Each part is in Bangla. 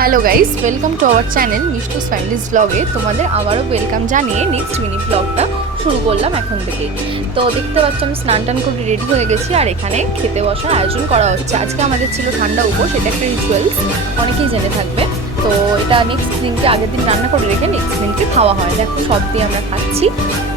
Hello guys, welcome to our channel Mishtu's families ব্লগে। তোমাদের আবারও ওয়েলকাম জানিয়ে নেক্সট মিনি ব্লগটা শুরু করলাম এখন থেকে। তো দেখতে পাচ্ছ আমি স্নান টান করে রেডি হয়ে গেছি, আর এখানে খেতে বসার আয়োজন করা হচ্ছে। আজকে আমাদের ছিল ঠান্ডা উপোস, এটা একটা রিচুয়ালস, অনেকেই জেনে থাকবে। তো এটা নেক্সট দিনকে আগের দিন রান্না করে রেখে নেক্সট দিনকে খাওয়া হয়। দেখো সব দিয়ে আমরা খাচ্ছি,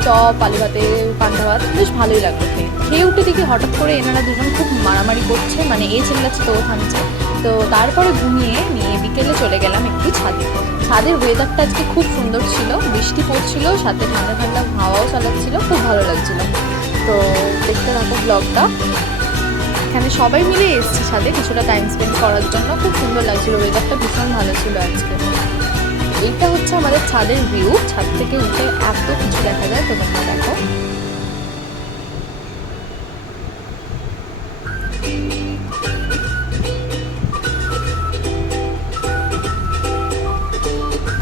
চপ, আলু ভাতে, পান্তা ভাত, বেশ ভালোই লাগলো খেয়ে উঠে দেখি হঠাৎ করে এনারা দুজন খুব মারামারি করছে, মানে এ চিল্লাচ্ছে তো ও থামছে। তো তারপরে ঘুমিয়ে নিয়ে বিকেলে চলে গেলাম একটু ছাদে। ছাদের ওয়েদারটা আজকে খুব সুন্দর ছিল, বৃষ্টি পড়ছিল, সাথে ঠান্ডা ঠান্ডা হাওয়াও চালাচ্ছিল, খুব ভালো লাগছিল। তো দেখতে থাকো ব্লগটা। এখানে সবাই মিলে এসেছি ছাদে কিছুটা টাইম স্পেন্ড করার জন্য, খুব সুন্দর লাগছিল, ওয়েদারটা ভীষণ ভালো ছিল আজকে। এইটা হচ্ছে আমাদের ছাদের ভিউ, ছাদ থেকে উঠে এত কিছু দেখা যায়, তোমরা দেখো।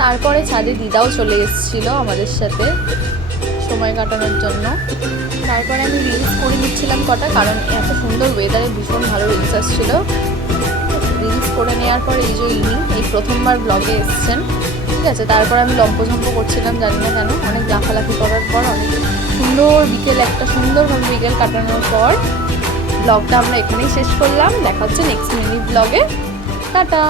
তারপরে ছাদে দিদাও চলে এসেছিলো আমাদের সাথে সময় কাটানোর জন্য। তারপরে আমি রিলস করে নিচ্ছিলাম কটা, কারণ এত সুন্দর ওয়েদারে ভীষণ ভালো রিলস আসছিলো। রিলস করে নেওয়ার পরে এই যে এই প্রথমবার ব্লগে এসছেন, ঠিক আছে। তারপর আমি লম্পঝম্প করছিলাম, জানি না কেন, অনেক লাফালাফি করার পর অনেক সুন্দর বিকেল, একটা সুন্দরভাবে বিকেল কাটানোর পর ব্লগটা আমরা এখানেই শেষ করলাম। দেখা হচ্ছে নেক্সট মিনি ব্লগে। টাটা।